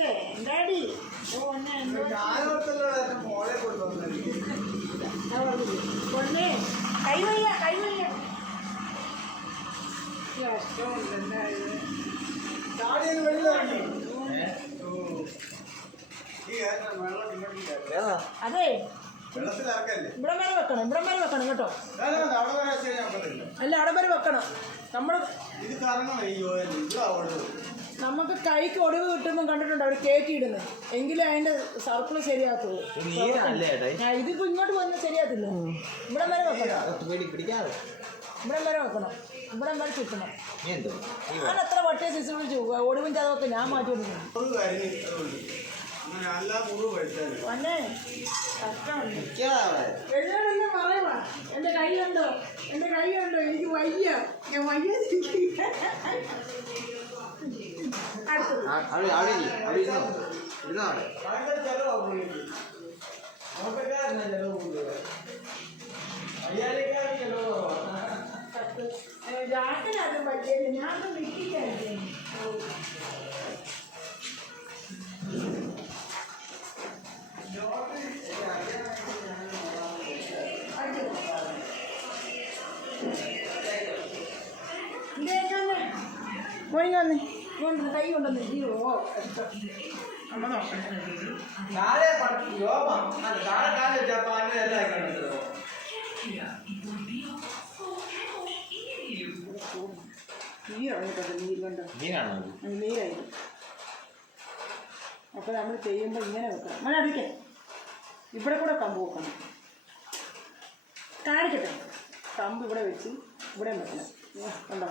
കൊടുത്തേ. എന്താടി? ഓ ഒന്നെ കൊണ്ടേ കൈ വയ്യ കൈ വയ്യ. അതെ. ഇവിടം വരെ വെക്കണം ഇവിടം വെക്കണം കേട്ടോ. അല്ല അവിടെ വരെ വെക്കണം. നമ്മൾ ഇത് കാരണം നമുക്ക് കൈക്ക് ഒടിവ് കിട്ടുമ്പോൾ കണ്ടിട്ടുണ്ട് അവർ കേക്ക് ഇടുന്നത്. എങ്കിലും അതിന്റെ സർക്കിൾ ശരിയാക്കുള്ളൂ ഇതിപ്പോ ഇങ്ങോട്ട് വന്ന് ശരിയാക്കില്ല ഇവിടെ വരെ വെക്കണം. ഇവിടെ വരെ വെക്കണം. ഇവിടെ വരെ ചുറ്റണം. ഞാൻ എത്ര വട്ടിയെ വിളിച്ചു. ഒടിവും ചതവൊക്കെ ഞാൻ മാറ്റി കൊടുക്കുന്നു എഴുതാനല്ലേ പറയുവാ. എന്റെ കൈ കണ്ടോ? എന്റെ കൈ കണ്ടോ? എനിക്ക് വയ്യ. ഞാൻ വയ്യ അവിടെ അവിടെ അവിടെ ഇരുന്നോ ഇരുന്നോ മോണിങ് വന്നേ. കൈ അമ്മ താഴെ താഴെ കാൽ എല്ലാം കണ്ടോ അപ്പോൾ നമ്മൾ ചെയ്യുമ്പോൾ ഇങ്ങനെ വെക്കണം മഴ അടിക്കേ. ഇവിടെ കൂടെ കമ്പ് വെക്കണം. കാണിക്കട്ടെ. കമ്പ് ഇവിടെ വെച്ച് ഇവിടെ വെക്കണം. ഉണ്ടോ കണ്ടോ?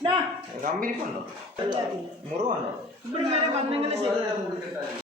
ഇതാ കമ്പനിക്കുണ്ടോ എല്ലാത്തിനും മുറിവാണോ? ഇവിടെ വന്നെങ്കിലും കൊടുത്തിട്ടാണ്